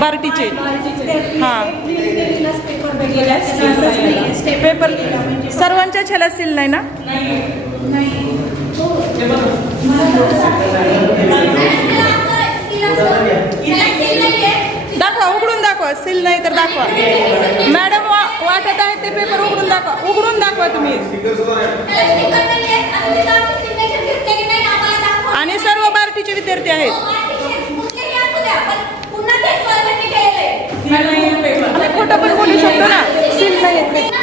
बार्टीचे. हां. Paper paper. सर्वांच्या छला सील नाही ना? दाखवा उघडून दाखवा. सील नाही तर दाखवा. मॅडम वा वाटत आहे ते पेपर उघडून दाखवा. उघडून दाखवा तुम्ही. आणि सर्व बार्टीचे विद्यार्थी आहेत आम्ही खोटं पण बोलू शकतो ना सील नाही आहेत पेपर.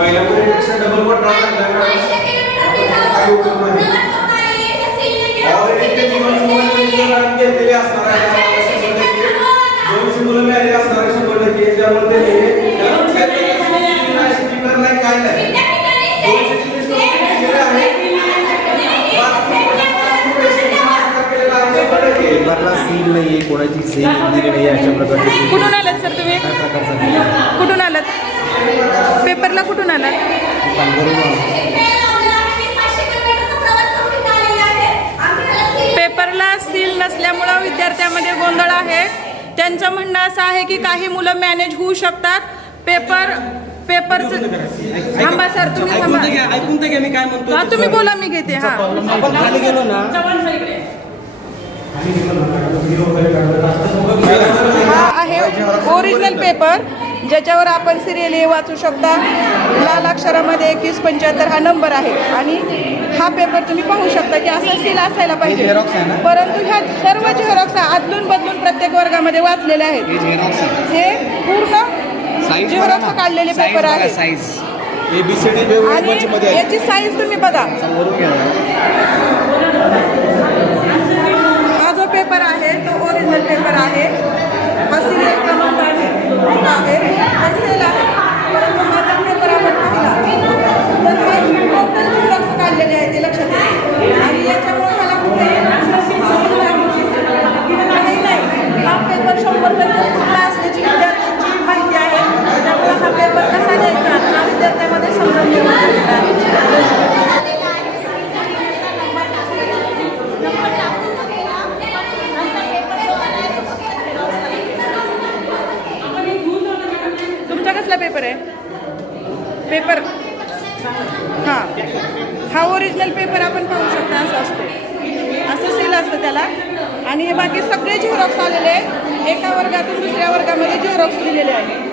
पहिल्या परीक्षेपेक्षा डबल पट ऑलरेडी ते जीवन जीवन घेतलेले असणार आहे. दोनशे मुलं मिळालेली असणार आहे शंभर टक्के त्यामुळे ते त्याला खेळताना नाही, नाही, काय नाही. पेपरला सील नाहीये कोणाची सही दिली नाही अशा प्रकारचे कुठून आलात सर तुम्ही काय प्रकारचा नाही कुठून पेपरला कुठून आलात पेपरला सील नसल्यामुळं विद्यार्थ्यांमध्ये गोंधळ आहे. त्यांचं म्हणणं असं आहे की काही मुलं मॅनेज होऊ शकतात. पेपर पेपरचं थांबा सर तुम्ही थांबा. ऐकून तर घ्या मी काय म्हणतो हा तुम्ही बोला मी घेते हा. आपण खाली गेलो ना. हा आहे. ओरिजिनल पेपर ज्याच्यावर आपण सिरियली वाचू शकता. लाल अक्षरामध्ये एकवीस पंच्याहत्तर हा नंबर आहे. आणि हा पेपर तुम्ही पाहू शकता की असा सील असायला पाहिजे. आहे? परंतु ह्या सर्व झेरॉक्स आदलून बदलून प्रत्येक वर्गामध्ये वाचलेले आहेत. हे पूर्ण झेरॉक्स काढलेले पेपर आहेत. साईज एबीसीडी आणि मध्ये आहे याची साईज तुम्ही बघा वरून घ्या. हा जो पेपर आहे तो ओरिजिनल पेपर आहे हा सिरियल क्रमांक आहे मोठा आहे पेन्सिल आहे परंतु हा जर पेपर आपण पाहिला तर हे टोटल झेरॉक्स काढलेले आहे ते लक्षात घ्या आणि याच्यामुळे मला कुठेही काही नाही हा पेपर शंभर टक्के कुठला असल्याची विद्यार्थ्यांची माहिती आहे त्यामुळे हा पेपर कसा द्यायचा हा विद्यार्थ्यामध्ये समजून निर्माण झालेला आहे तुमचा कसला पेपर आहे. पेपर. हां. हा ओरिजिनल पेपर आपण पाहू शकता असं असतो. असं सील असतं त्याला. आणि हे बाकी सगळे झेरॉक्स आलेले आहेत. एका वर्गातून दुसऱ्या वर्गामध्ये झेरॉक्स दिलेले आहेत.